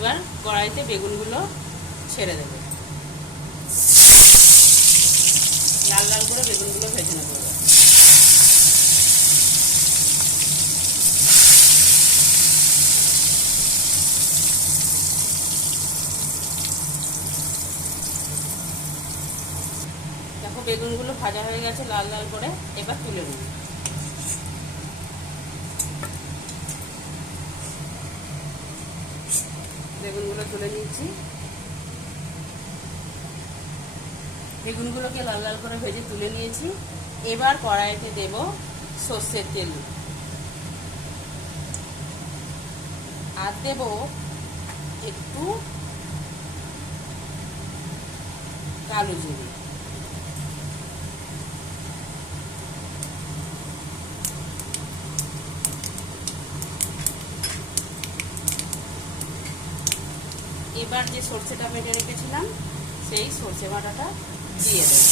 এবার কড়াইতে বেগুনগুলো ছেড়ে দেবে, লাল লাল করে বেগুনগুলো ভেজে নেবো। দেখো বেগুনগুলো ভাজা হয়ে গেছে লাল লাল করে, এবার তুলে নেব। বেগুনগুলো তুলে নিচ্ছি। বেগুনগুলোকে লাল লাল করে ভেজে তুলে নিয়েছি। এবার কড়াইতে দেব সর্ষের তেল আর দেব একটু কালো জিরে। এবার যে সর্ষেটা বেটে রেখেছিলাম সেই সর্ষে বাটাটা দিয়ে দেব।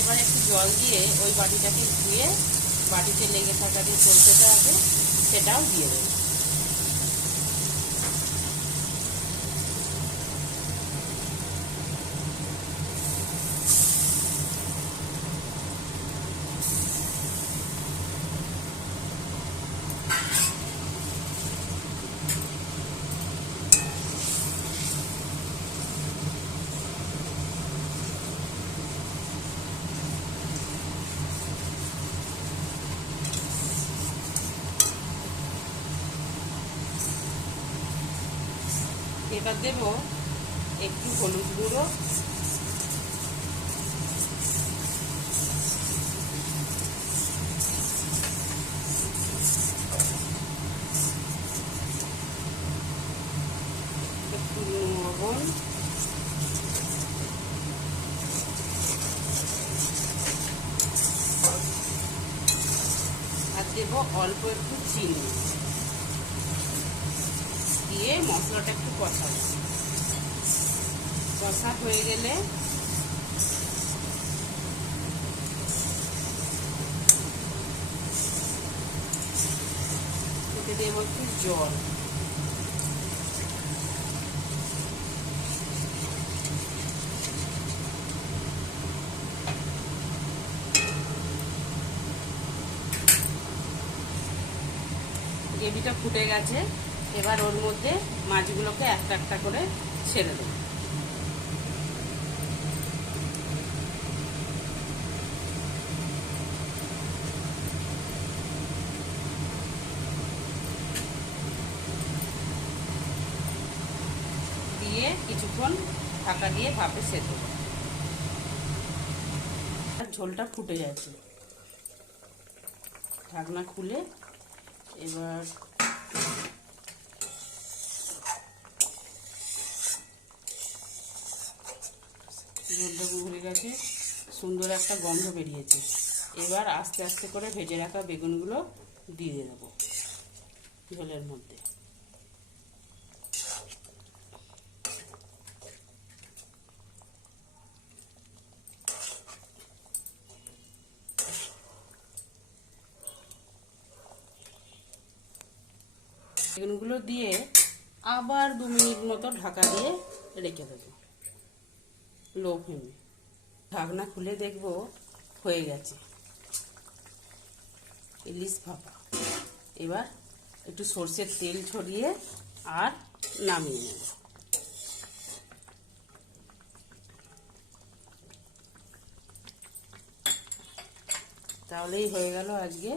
এবার একটু জল দিয়ে ওই বাটিটাকে ধুয়ে বাটিতে লেগে থাকা যে সর্ষেটা আছে সেটাও দিয়ে দেব। এবার দেব একটু হলুদ গুঁড়ো, একটু লবণ, আর দেব অল্প একটু চিনি দিয়ে মশলাটা একটু কষাবো। কষা হয়ে গেলে এতে দেব একটু জল। গ্রেভিটা ফুটে গেছে, এবার ওর মধ্যে মাছগুলোকে একটা একটা করে ছেড়ে দেব। দিয়ে কিছুক্ষণ ঢাকা দিয়ে ভাপে সেদ্ধ করব। ঝোলটা ফুটে যাচ্ছে, ঢাকনা খুলে এবার ঝোলটা ঘুরে গেছে, সুন্দর একটা গন্ধ বেরিয়েছে। এবার আস্তে আস্তে করে ভেজে রাখা বেগুনগুলো দিয়ে দেবো ঝোলের মধ্যে। বেগুনগুলো দিয়ে আবার 2 মিনিট মতো ঢাকা দিয়ে রেখে দেবো লো ফ্লেমে। ঢাকনা খুলে দেখব হয়ে গেছে ইলিশ ভাপা। এবার একটু সর্ষের তেল ছড়িয়ে আর নামিয়ে নেব। তাহলেই হয়ে গেল আজকে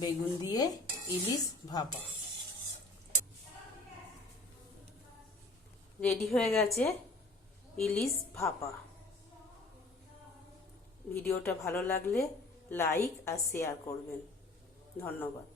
বেগুন দিয়ে ইলিশ ভাপা। রেডি হয়ে গেছে ইলিশ ভাপা। ভিডিওটা ভালো লাগলে লাইক আর শেয়ার করবেন। ধন্যবাদ।